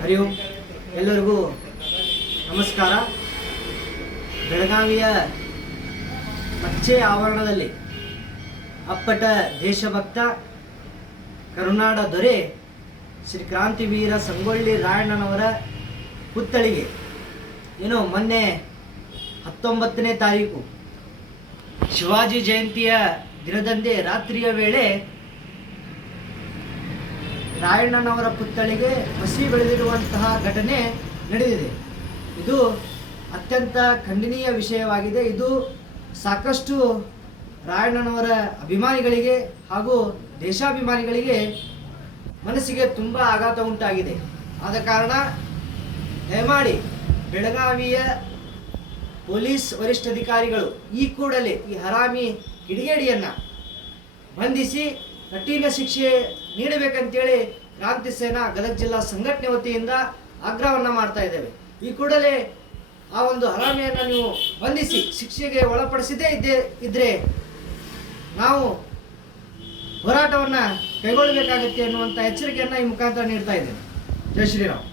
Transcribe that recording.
ಹರಿ ಓಂ. ಎಲ್ಲರಿಗೂ ನಮಸ್ಕಾರ. ಬೆಳಗಾವಿಯ ಮಚ್ಚೆ ಆವರಣದಲ್ಲಿ ಅಪ್ಪಟ ದೇಶಭಕ್ತ ಕರುನಾಡ ದೊರೆ ಶ್ರೀ ಕ್ರಾಂತಿವೀರ ಸಂಗೊಳ್ಳಿ ರಾಯಣ್ಣನವರ ಪುತ್ಥಳಿಗೆ ಮೊನ್ನೆ 19ನೇ ತಾರೀಕು ಶಿವಾಜಿ ಜಯಂತಿಯ ದಿನದಂದೇ ರಾತ್ರಿಯ ವೇಳೆ ರಾಯಣ್ಣನವರ ಪುತ್ಥಳಿಗೆ ಮಸಿ ಬೆಳೆದಿರುವಂತಹ ಘಟನೆ ನಡೆದಿದೆ. ಇದು ಅತ್ಯಂತ ಖಂಡನೀಯ ವಿಷಯವಾಗಿದೆ. ಇದು ಸಾಕಷ್ಟು ರಾಯಣ್ಣನವರ ಅಭಿಮಾನಿಗಳಿಗೆ ಹಾಗೂ ದೇಶಾಭಿಮಾನಿಗಳಿಗೆ ಮನಸ್ಸಿಗೆ ತುಂಬ ಆಘಾತ ಉಂಟಾಗಿದೆ. ಆದ ಕಾರಣ ದಯಮಾಡಿ ಬೆಳಗಾವಿಯ ಪೊಲೀಸ್ ವರಿಷ್ಠಾಧಿಕಾರಿಗಳು ಈ ಕೂಡಲೇ ಈ ಹರಾಮಿ ಕಿಡಿಗೇಡಿಯನ್ನು ಬಂಧಿಸಿ ಕಠಿಣ ಶಿಕ್ಷೆ ನೀಡಬೇಕಂತೇಳಿ ಕ್ರಾಂತಿ ಸೇನಾ ಗದಗ ಜಿಲ್ಲಾ ಸಂಘಟನೆ ವತಿಯಿಂದ ಆಗ್ರಹವನ್ನು ಮಾಡ್ತಾ ಇದ್ದೇವೆ. ಈ ಕೂಡಲೇ ಆ ಒಂದು ಹರಾಮಿಯನ್ನು ನೀವು ಬಂಧಿಸಿ ಶಿಕ್ಷೆಗೆ ಒಳಪಡಿಸದೇ ಇದ್ದರೆ ನಾವು ಹೋರಾಟವನ್ನು ಕೈಗೊಳ್ಳಬೇಕಾಗುತ್ತೆ ಅನ್ನುವಂಥ ಎಚ್ಚರಿಕೆಯನ್ನು ಈ ಮುಖಾಂತರ ನೀಡ್ತಾ ಇದ್ದೇನೆ. ಜೈ ಶ್ರೀರಾಮ್.